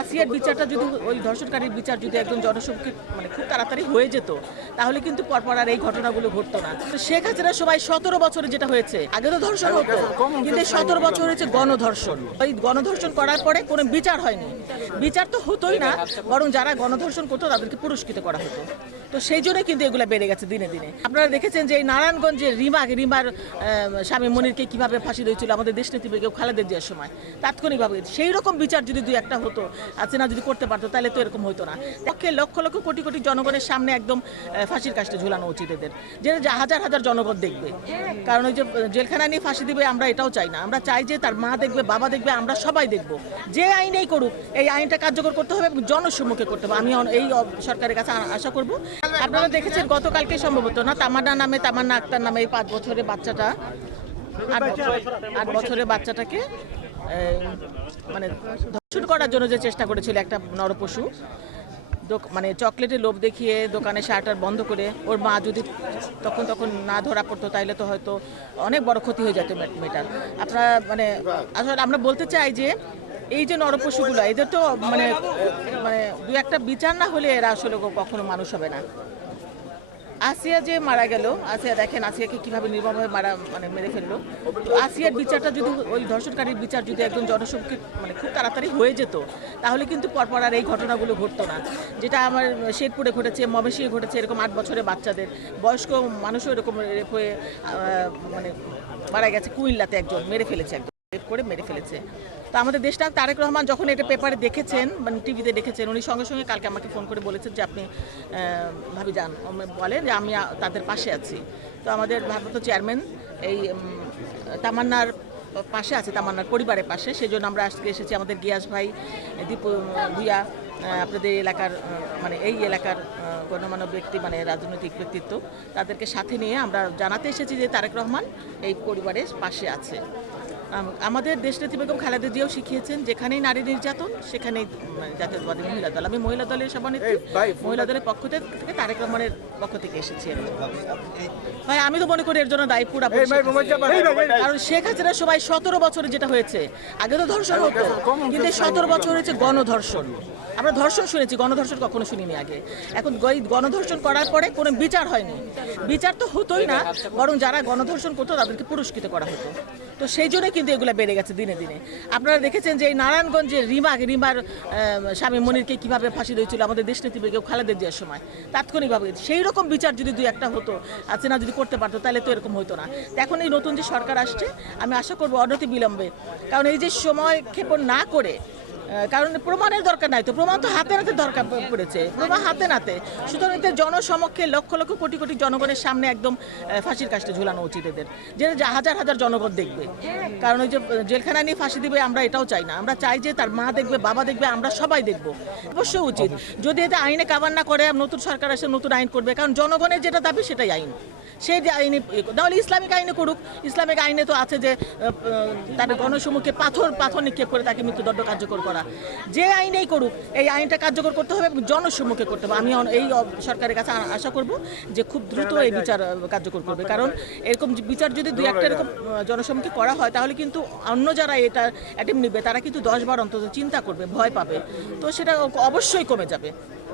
আসিয়ার বিচারটা যদি ওই ধর্ষণকারীর বিচার যদি একজন জনসম্মুখে মানে খুব তাড়াতাড়ি হয়ে যেত তাহলে কিন্তু পরপর আর এই ঘটনাগুলো ঘটতো না। তো শেখ হাসিনার সময় 17 বছরে যেটা হয়েছে, আগে তো ধর্ষণ হতো কিন্তু 17 বছর হয়েছে গণধর্ষণ। ওই গণধর্ষণ করার পরে কোনো বিচার হয়নি, বিচার তো হতোই না, বরং যারা গণধর্ষণ করতো তাদেরকে পুরস্কৃত করা হতো। তো সেই জন্যই কিন্তু এগুলো বেড়ে গেছে দিনে দিনে। আপনারা দেখেছেন যে এই নারায়ণগঞ্জে রিমার স্বামী মনিরকে কিভাবে ফাঁসি দিয়েছিল আমাদের দেশনেত্রী বেগম খালেদা জিয়ার সময় তাৎক্ষণিকভাবে। সেই রকম বিচার যদি দুই একটা হতো, না যদি করতে পারতো তাহলে তো এরকম হতো না। পক্ষে লক্ষ লক্ষ কোটি কোটি জনগণের সামনে একদম ফাঁসির কাজটা ঝুলানো উচিত এদের, যে হাজার হাজার জনগণ দেখবে। কারণ ওই যে জেলখানা নিয়ে ফাঁসি দিবে আমরা এটাও চাই না, আমরা চাই যে তার মা দেখবে, বাবা দেখবে, আমরা সবাই দেখব। যে আইনেই করুক এই আইনটা কার্যকর করতে হবে এবং জনসম্মুখে করতে হবে। আমি এই সরকারের কাছে আশা করব। আপনারা দেখেছেন গতকালকে সম্ভবত না তামান্না আক্তার নামে এই 5 বছরের বাচ্চাটা 8 বছরের বাচ্চাটাকে মানে ধর্ষণ করার জন্য যে চেষ্টা করেছিল একটা নরপশু, মানে চকলেটের লোভ দেখিয়ে দোকানে শাটার বন্ধ করে ওর মা যদি তখন না ধরা পড়তো তাইলে তো হয়তো অনেক বড় ক্ষতি হয়ে যেত মেয়েটার। আপনারা মানে আসলে আমরা বলতে চাই যে এই যে নরপশুগুলো এদের তো মানে দু একটা বিচার না হলে এরা আসলে কখনো মানুষ হবে না। আসিয়া যে মারা গেল, আসিয়া দেখেন আসিয়াকে কিভাবে নির্মমভাবে মেরে ফেললো। তো আসিয়ার বিচারটা যদি ওই ধর্ষণকারীর বিচার যদি একজন জনসম্মুখে মানে খুব তাড়াতাড়ি হয়ে যেত তাহলে কিন্তু পরপর আর এই ঘটনাগুলো ঘটতো না। যেটা আমার শেরপুরে ঘটেছে, ময়মনসিংহে ঘটেছে, এরকম 8 বছরের বাচ্চাদের, বয়স্ক মানুষও এরকম রেপ হয়ে মানে মারা গেছে। কুমিল্লাতে একজন মেরে ফেলেছে, একজন রেপ করে মেরে ফেলেছে। তো আমাদের দেশটা তারেক রহমান যখন এটা পেপারে দেখেছেন, মানে টিভিতে দেখেছেন, উনি সঙ্গে সঙ্গে কালকে আমাকে ফোন করে বলেছেন যে আপনি ভাবি যান, বলেন যে আমি তাদের পাশে আছি। তো আমাদের ভারপ্রাপ্ত চেয়ারম্যান এই তামান্নার পাশে আছে, তামান্নার পরিবারের পাশে। সেই জন্য আমরা আজকে এসেছি। আমাদের গিয়াস ভাই, দীপু ভুইয়া, আপনাদের এলাকার মানে এই এলাকার গণ্যমান্য ব্যক্তি, মানে রাজনৈতিক ব্যক্তিত্ব, তাদেরকে সাথে নিয়ে আমরা জানাতে এসেছি যে তারেক রহমান এই পরিবারের পাশে আছে। আমাদের দেশনেত্রী বেগম খালেদা জিয়াও শিখিয়েছেন যেখানেই নারী নির্যাতন সেখানেই জাতীয়তাবাদী মহিলা দল। আমি মহিলা দলের সভানেত্রী, মহিলা দলের পক্ষ থেকে তারেক রহমানের পক্ষ থেকে এসেছি। ভাই আমি তো মনে করি এর জন্য দায়ী পুরা, কারণ শেখ হাসিনার সময় 17 বছরে যেটা হয়েছে, আগে তো ধর্ষণ হতো কিন্তু 17 বছর হয়েছে গণধর্ষণ। আমরা ধর্ষণ শুনেছি, গণধর্ষণ কখনো শুনিনি আগে। এখন গণধর্ষণ করার পরে কোনো বিচার হয়নি, বিচার তো হতোই না, বরং যারা গণধর্ষণ করতো তাদেরকে পুরস্কৃত করা হতো। তো সেই জন্যই কিন্তু এগুলো বেড়ে গেছে দিনে দিনে। আপনারা দেখেছেন যে এই নারায়ণগঞ্জে রিমার স্বামী মনিরকে কিভাবে ফাঁসি দিয়েছিল আমাদের দেশনেত্রী বেগম খালেদা জিয়ার সময় তাৎক্ষণিকভাবে। সেই রকম বিচার যদি দুই একটা হতো, না যদি করতে পারতো তাহলে তো এরকম হতো না। তো এখন এই নতুন যে সরকার আসছে, আমি আশা করবো অনতি বিলম্বে, কারণ এই যে সময় ক্ষেপণ না করে, কারণ প্রমাণের দরকার নাই, তো প্রমাণ তো হাতে নাতে দরকার পড়েছে, প্রমাণ হাতে নাতে। সুতরাং এদের জনসমক্ষে লক্ষ লক্ষ কোটি কোটি জনগণের সামনে একদম ফাঁসির কাজটা ঝুলানো উচিত এদের, যে হাজার হাজার জনগণ দেখবে। কারণ ওই যে জেলখানা নিয়ে ফাঁসি দিবে আমরা এটাও চাই না, আমরা চাই যে তার মা দেখবে, বাবা দেখবে, আমরা সবাই দেখব। অবশ্যই উচিত, যদি এতে আইনে কাভার না করে নতুন সরকার আসে নতুন আইন করবে, কারণ জনগণের যেটা দাবি সেটাই আইন। সেই যে আইনে, তাহলে ইসলামিক আইনে করুক। ইসলামিক আইনে তো আছে যে তার গণসম্মুখে পাথর নিক্ষেপ করে তাকে মৃত্যুদণ্ড কার্যকর করা। যে আইনেই করুক এই আইনটা কার্যকর করতে হবে এবং জনসম্মুখে করতে হবে। আমি এই সরকারের কাছে আশা করব যে খুব দ্রুত এই বিচার কার্যকর করবে, কারণ এরকম বিচার যদি দুই একটা এরকম জনসম্মুখে করা হয় তাহলে কিন্তু অন্য যারা এটা অ্যাটেম্প নেবে তারা কিন্তু 10 বার অন্তত চিন্তা করবে, ভয় পাবে, তো সেটা অবশ্যই কমে যাবে।